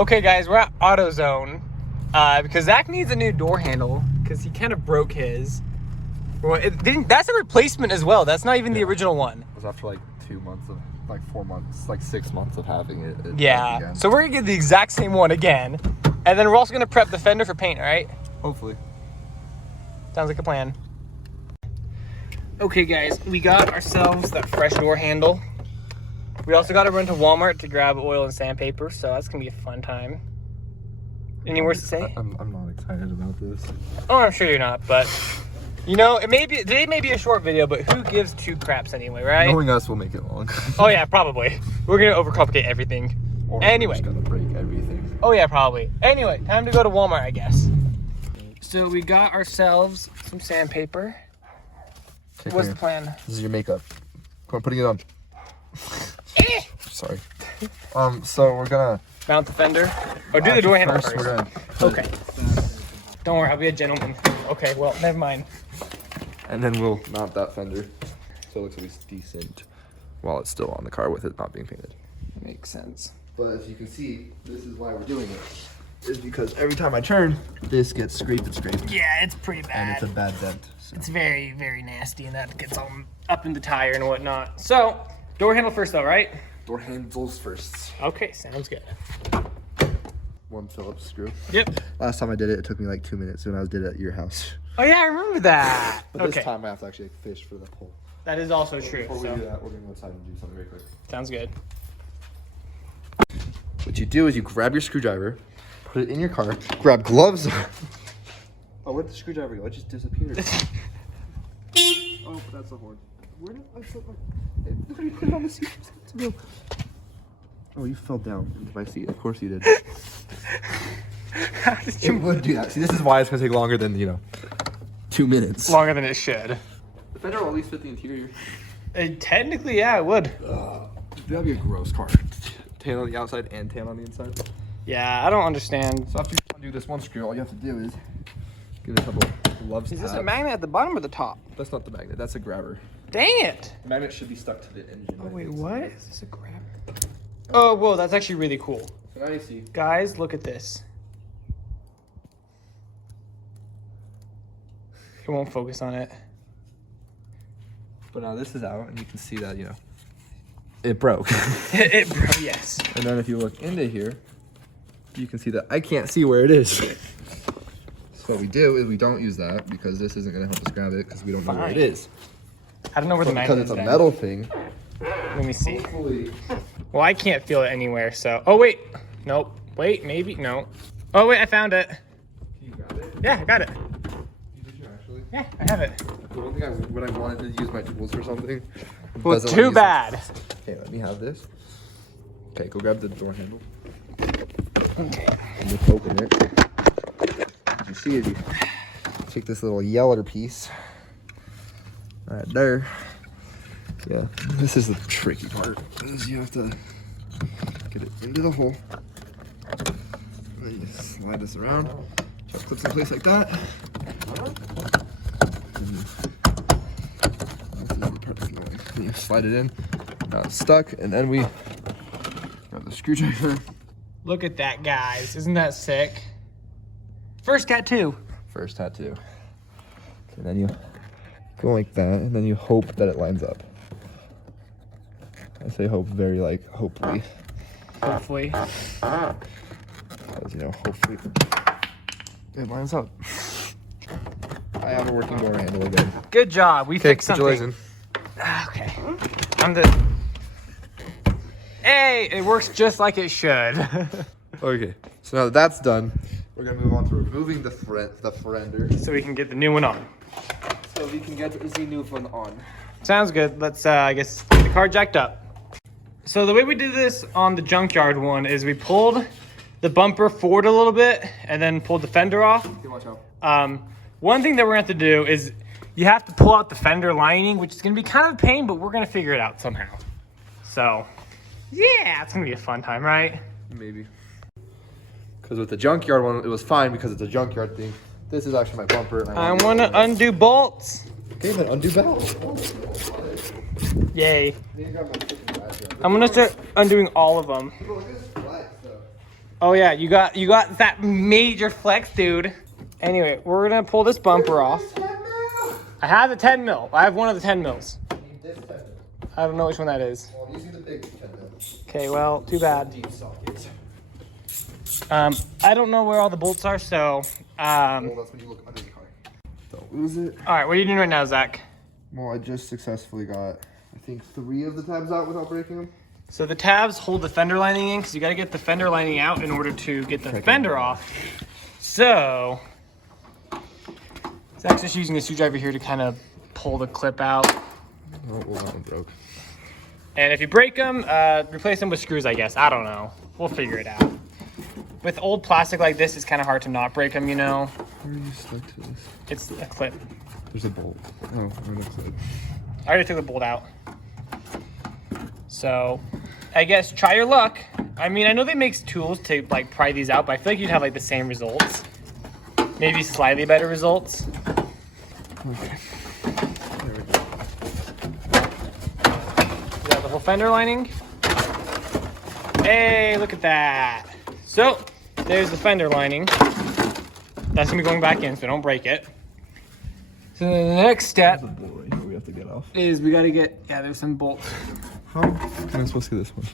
Okay, guys, we're at AutoZone because Zach needs a new door handle because he kind of broke his. Well, it didn't. That's a replacement as well. That's not even the original one. It was after like 2 months of, like 4 months, like 6 months of having it. Yeah. So we're gonna get the exact same one again, and then we're also gonna prep the fender for paint. All right? Hopefully. Sounds like a plan. Okay, guys, we got ourselves that fresh door handle. We also got to run to Walmart to grab oil and sandpaper, so that's gonna be a fun time. Any words to say? I'm not excited about this. Oh, I'm sure you're not, but you know, today may be a short video, but who gives two craps anyway, right? Knowing us will make it long. Oh yeah, probably. We're gonna overcomplicate everything. Or Anyway. we're just gonna break everything. Oh yeah, probably. Anyway, time to go to Walmart, I guess. So we got ourselves some sandpaper. Okay, What's the plan? This is your makeup. Come on, putting it on. Sorry. So we're gonna Mount the fender. Or do the door handle first. We're gonna Okay. Don't worry, I'll be a gentleman. Okay, well, never mind. And then we'll mount that fender so it looks at least decent while it's still on the car with it not being painted. Makes sense. But as you can see, this is why we're doing it. Is because every time I turn, this gets scraped and scraped. Yeah, it's pretty bad. And it's a bad dent. So. It's very, very nasty, and that gets all up in the tire and whatnot. So, door handle first though, right? Door handles first. Okay, sounds good. One Phillips screw. Yep. Last time I did it, it took me like 2 minutes when I did it at your house. Oh yeah, I remember that. But okay. this time I have to actually fish for the pole. That is also true. Before we do that, we're gonna go outside and do something very quick. Sounds good. What you do is you grab your screwdriver, put it in your car, grab gloves. Oh, where'd the screwdriver go? It just disappeared. Oh, that's the horn. Where did I put my... Nobody put it on the seat. Oh, you fell down into my seat. Of course you did. How did you... It would do that. See, this is why it's gonna take longer than, 2 minutes. Longer than it should. The fender will at least fit the interior. Technically, yeah, it would. That'd be a gross car. Tan on the outside and tan on the inside. Yeah, I don't understand. So after you undo this one screw, all you have to do is give it a couple gloves. Is this a magnet at the bottom or the top? That's not the magnet. That's a grabber. Dang it! The magnet should be stuck to the engine. Oh wait, what? Is this a grabber? Oh, whoa, that's actually really cool. So now you see. Guys, look at this. It won't focus on it. But now this is out, and you can see that, it broke. It broke, yes. And then if you look into here, you can see that I can't see where it is. So what we do is we don't use that because this isn't going to help us grab it because we don't know where it is. I don't know where the magnet is. Because it's a metal thing. Let me see. Hopefully. Well, I can't feel it anywhere, so. Oh, wait. Nope. Wait, maybe. No. Oh, wait, I found it. Can you grab it? Yeah, I got it. Did you actually? Yeah, I have it. The one thing when I wanted to use my tools for something. Well, doesn't let me too use it. bad. Okay, let me have this. Okay, go grab the door handle. Okay. And just open it. As you see, you take this little yeller piece. Right there. Yeah, this is the tricky part. Is you have to get it into the hole. And then you slide this around. Just clips in place like that. Then you slide it in. Now it's stuck, and then we grab the screwdriver. Look at that, guys. Isn't that sick? First tattoo. First tattoo. And then you go like that, and then you hope that it lines up. I say hope very hopefully. Hopefully. Because, hopefully it lines up. I have a working door handle again. Good job. We fixed something. Congratulations. Okay. Hey, it works just like it should. Okay, so now that that's done, we're gonna move on to removing the fender. So we can get the new one on. So we can get the new one on. Sounds good. Let's, I guess, get the car jacked up. So the way we did this on the junkyard one is we pulled the bumper forward a little bit and then pulled the fender off. Okay, watch out. One thing that we're gonna have to do is you have to pull out the fender lining, which is gonna be kind of a pain, but we're gonna figure it out somehow. So, yeah, it's gonna be a fun time, right? Maybe. Because with the junkyard one, it was fine because it's a junkyard thing. This is actually my bumper. And I wanna undo bolts. Okay, then undo belt. Yay. I'm gonna start undoing all of them. Oh yeah, you got that major flex, dude. Anyway, we're gonna pull this bumper off. I have the 10 mil. I have one of the 10 mils. I don't know which one that is. Well, these are the big 10 mils. Okay, well, too bad. Deep sockets. I don't know where all the bolts are, so Well, that's when you look under the car. Don't lose it. all right, what are you doing right now, Zach? Well, I just successfully got, I think, 3 of the tabs out without breaking them. So the tabs hold the fender lining in, because you got to get the fender lining out in order to get the fender off. So Zach's just using a screwdriver here to kind of pull the clip out. Oh, well, that one broke. And if you break them, replace them with screws, I guess. I don't know. We'll figure it out. With old plastic like this, it's kind of hard to not break them, you know? Where are you stuck to this? It's a clip. There's a bolt. Oh, right upside. I already took the bolt out. So, I guess try your luck. I mean, I know they make tools to like pry these out, but I feel like you'd have like the same results. Maybe slightly better results. Okay. There we go. You got the whole fender lining. Hey, look at that. So, there's the fender lining. That's gonna be going back in, so don't break it. So the next step There's a bolt right here we have to get off. is we gotta get, yeah, there's some bolts. How am I supposed to get this one?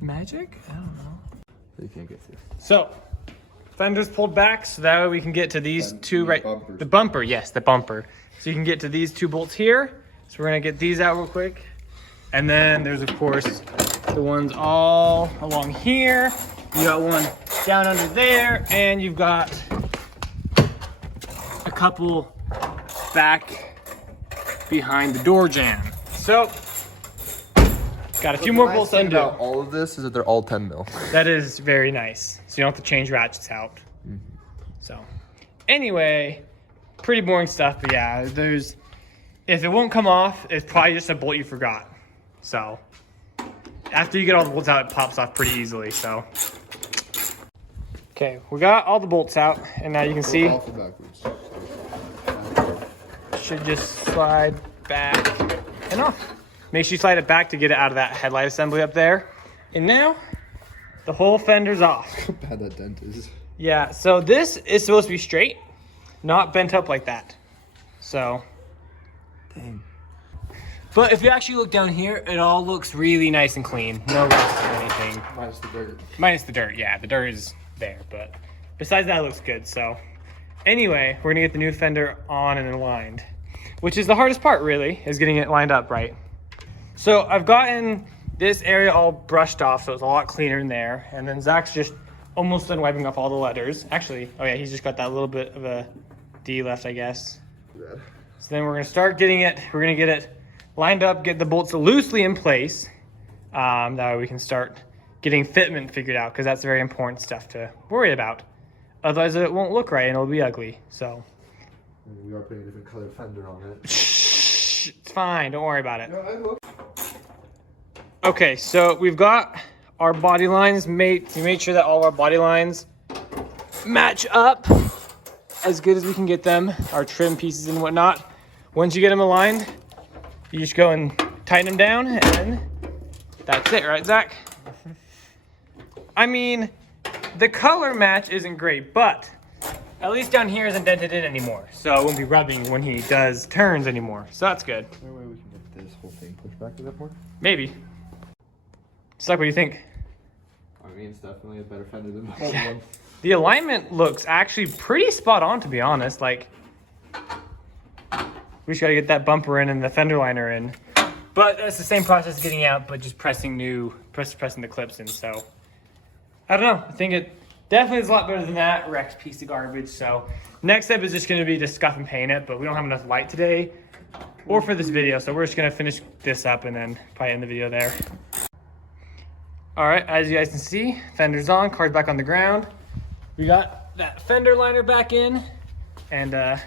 Magic? I don't know. You can't get through. So, fender's pulled back so that way we can get to these two right. bumpers. The bumper, yes, the bumper. So you can get to these 2 bolts here. So we're gonna get these out real quick. And then there's of course the ones all along here. You got one down under there, and you've got a couple back behind the door jamb. So, got a few more bolts to undo. About all of this is that they're all 10 mil. That is very nice. So you don't have to change ratchets out. So, anyway, pretty boring stuff, but yeah, if it won't come off, it's probably just a bolt you forgot. So, after you get all the bolts out, it pops off pretty easily, so. Okay, we got all the bolts out, and now you can see, Off and backwards. should just slide back and off. Make sure you slide it back to get it out of that headlight assembly up there. And now, the whole fender's off. How bad that dent is. Yeah, so this is supposed to be straight, not bent up like that. So, Dang. but if you actually look down here, it all looks really nice and clean. No rust or anything. Minus the dirt. Minus the dirt, yeah, the dirt is there, but besides that, it looks good. So, anyway, we're gonna get the new fender on and aligned, which is the hardest part, really, is getting it lined up right. So, I've gotten this area all brushed off, so it's a lot cleaner in there. And then Zach's just almost done wiping off all the letters. Actually, oh yeah, he's just got that little bit of a D left, I guess. Red. So then we're gonna start getting it, we're gonna get it lined up, get the bolts loosely in place. That way we can start getting fitment figured out, because that's very important stuff to worry about. Otherwise it won't look right and it'll be ugly, so. And we are putting a different color fender on it. Shh, it's fine, don't worry about it. No, I look. Okay, so we've got our body lines made. We made sure that all our body lines match up as good as we can get them, our trim pieces and whatnot. Once you get them aligned, you just go and tighten them down, and that's it, right, Zach? I mean, the color match isn't great, but at least down here isn't dented in anymore, so it won't be rubbing when he does turns anymore, so that's good. Is there a way we can get this whole thing pushed back a bit more? Maybe. Zach, what do you think? I mean, it's definitely a better fender than the old one. The alignment looks actually pretty spot on, to be honest. Like, we just gotta get that bumper in and the fender liner in. But that's the same process of getting out, but just pressing the clips in. So, I don't know. I think it definitely is a lot better than that wrecked piece of garbage. So, next step is just gonna be to scuff and paint it, but we don't have enough light today or for this video. So we're just gonna finish this up and then probably end the video there. All right, as you guys can see, fender's on, car's back on the ground. We got that fender liner back in, and what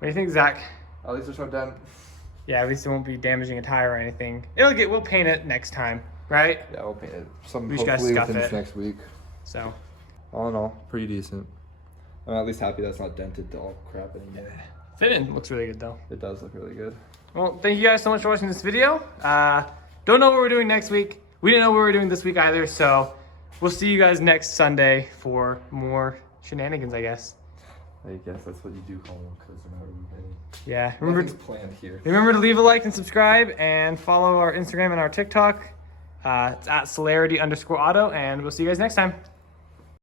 do you think, Zach? At least there's no dent. Yeah, at least it won't be damaging a tire or anything. We'll paint it next time, right? Yeah, we'll paint it. Some We just gotta hopefully scuff within it. this next week. So, All in all, pretty decent. I'm at least happy that's not dented to all crap anymore. fitting looks really good though. It does look really good. Well, thank you guys so much for watching this video. Don't know what we're doing next week. we didn't know what we were doing this week either. So we'll see you guys next Sunday for more shenanigans, I guess. I guess that's what you do call them because they're not really many. Yeah. Nothing's planned here. Remember to leave a like and subscribe and follow our Instagram and our TikTok. It's at celerity_auto, and we'll see you guys next time.